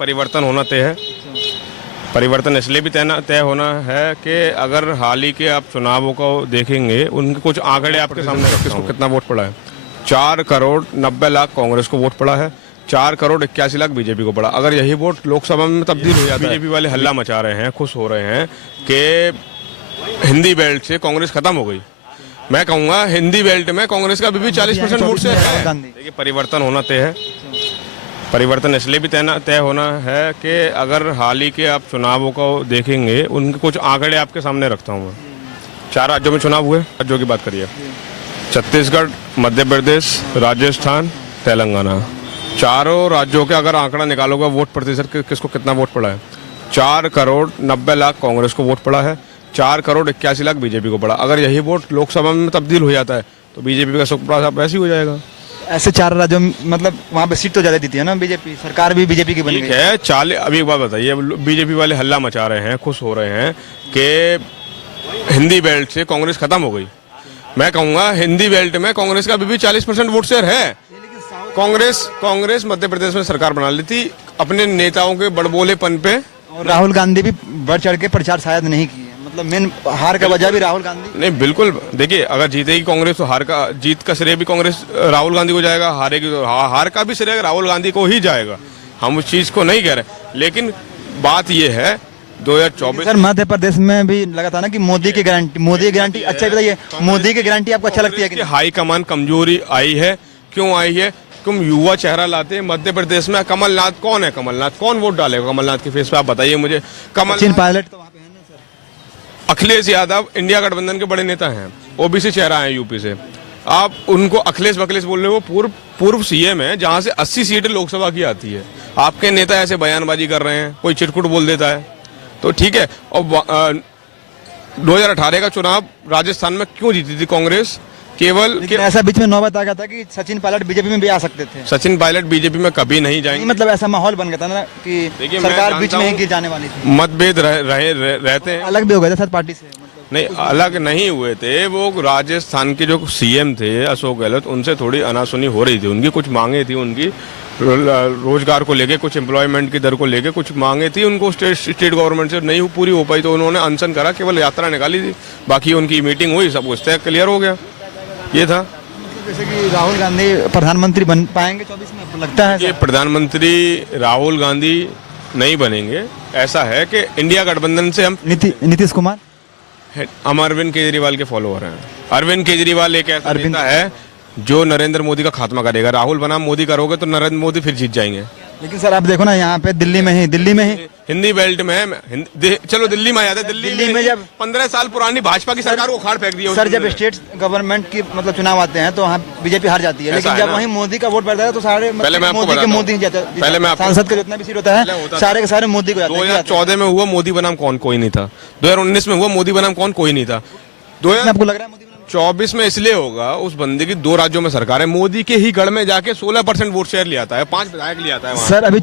परिवर्तन होना तय है। परिवर्तन इसलिए भी तय होना है कि अगर हाल ही के आप चुनावों को देखेंगे, उनके कुछ आंकड़े आपके सामने रखता हूं। कितना वोट पड़ा है? 4 करोड़ 90 लाख कांग्रेस को वोट पड़ा है, 4 करोड़ 81 लाख बीजेपी को पड़ा। अगर यही वोट लोकसभा में तब्दील हो जाता है, बीजेपी वाले हल्ला मचा रहे हैं, खुश हो रहे हैं कि हिंदी बेल्ट से कांग्रेस खत्म हो गई। मैं कहूंगा हिंदी बेल्ट में कांग्रेस का अभी भी 40% वोट से है। देखिए, परिवर्तन होना तय है। परिवर्तन इसलिए भी तय होना है कि अगर हाल ही के आप चुनावों को देखेंगे, उनके कुछ आंकड़े आपके सामने रखता हूँ मैं। 4 राज्यों में चुनाव हुए, राज्यों की बात करिए। छत्तीसगढ़, मध्य प्रदेश, राजस्थान, तेलंगाना। चारों राज्यों के अगर आंकड़ा निकालोगे, वोट प्रतिशत किसको कितना वोट पड़ा है? 4 करोड़ 90 लाख कांग्रेस को वोट पड़ा है, 4 करोड़ 81 लाख बीजेपी को पड़ा। अगर यही वोट लोकसभा में तब्दील हो जाता है तो बीजेपी का सुपड़ा वैसे ही हो जाएगा। ऐसे 4 राज्यों में मतलब वहाँ पे सीट तो ज्यादा देती है ना बीजेपी, सरकार भी बीजेपी की बनी है। 40 अभी एक बात बताइए, बीजेपी वाले हल्ला मचा रहे हैं, खुश हो रहे हैं कि हिंदी बेल्ट से कांग्रेस खत्म हो गई। मैं कहूंगा हिंदी बेल्ट में कांग्रेस का अभी भी 40% वोट शेयर है। कांग्रेस मध्य प्रदेश में सरकार बना ली थी अपने नेताओं के बड़बोलेपन पे। और राहुल गांधी भी बढ़ चढ़ के प्रचार शायद नहीं किए, मतलब मेन हार का वजह भी राहुल गांधी नहीं। बिल्कुल, देखिए, अगर जीतेगी कांग्रेस तो जीत का श्रेय भी कांग्रेस राहुल गांधी को जाएगा, हारेगी तो हार का भी श्रेय राहुल गांधी को ही जाएगा। हम उस चीज को नहीं कह रहे, लेकिन बात यह है 2024। सर, मध्य प्रदेश में भी लगा था ना कि मोदी की गारंटी। अच्छा बताइए, मोदी की गारंटी आपको अच्छा लगती है कि हाई कमान कमजोरी आई है? क्यों आई है? तुम युवा चेहरा लाते हैं मध्य प्रदेश में। कमलनाथ कौन है? कमलनाथ कौन वोट डालेगा कमलनाथ के फेस पे? आप बताइए मुझे। सचिन पायलट तो वहाँ पे है ना सर। अखिलेश यादव इंडिया गठबंधन के बड़े नेता हैं, ओबीसी चेहरा है यूपी से। आप उनको अखिलेश बोल रहे हो, पूर्व सीएम है जहां से 80 सीटें लोकसभा की आती है। आपके नेता ऐसे बयानबाजी कर रहे हैं, कोई चिटकुट बोल देता है तो ठीक है। और 2018 का चुनाव राजस्थान में क्यों जीती थी कांग्रेस? केवल ऐसा बीच में नौबत आ गया था कि सचिन पायलट बीजेपी में भी आ सकते थे। सचिन पायलट बीजेपी में कभी नहीं जाएंगे। मतलब ऐसा माहौल बन गया था ना कि सरकार बीच में ही गिर जाने वाली थी। मतभेद रहते हैं, अलग भी हो गए थे सर पार्टी से। नहीं, अलग नहीं हुए थे। वो राजस्थान के जो सीएम थे अशोक गहलोत, उनसे थोड़ी अनासुनी हो रही थी। उनकी कुछ मांगे थी, उनकी रोजगार को लेके, कुछ एम्प्लॉयमेंट की दर को लेके कुछ मांगे थी उनको स्टेट गवर्नमेंट से नहीं पूरी हो पाई, तो उन्होंने अनशन करा, केवल यात्रा निकाली थी। बाकी उनकी मीटिंग हुई, सब कुछ तय क्लियर हो गया। ये था। जैसे कि राहुल गांधी प्रधानमंत्री बन पाएंगे 24 में, आपको लगता है? ये प्रधानमंत्री राहुल गांधी नहीं बनेंगे। ऐसा है कि इंडिया गठबंधन से हम नीतीश कुमार, हम अरविंद केजरीवाल के फॉलोअर हैं। अरविंद केजरीवाल एक ऐसा नेता है जो नरेंद्र मोदी का खात्मा करेगा। राहुल बनाम मोदी करोगे तो नरेंद्र मोदी फिर जीत जाएंगे। लेकिन सर आप देखो ना, यहाँ पे दिल्ली में ही हिंदी बेल्ट में है। चलो दिल्ली में आ जाते। दिल्ली में जब 15 साल पुरानी भाजपा की सरकार को उखाड़ फेंक दिया। सर, जब स्टेट गवर्नमेंट की मतलब चुनाव आते हैं तो वहाँ बीजेपी हार जाती है, लेकिन जब वहीं मोदी का वोट पड़ता है तो सारे मोदी सांसद का जितना भी सीट होता है सारे के सारे मोदी को। 2014 में हुआ मोदी बनाम कौन? कोई नहीं था। 2019 में हुआ मोदी बनाम कौन? कोई नहीं था। आपको लग रहा है 24 में इसलिए होगा, उस बंदे की 2 राज्यों में सरकार है। मोदी के ही गढ़ में जाके 16% वोट शेयर लिया था, 5 विधायक लिया था। सर अभी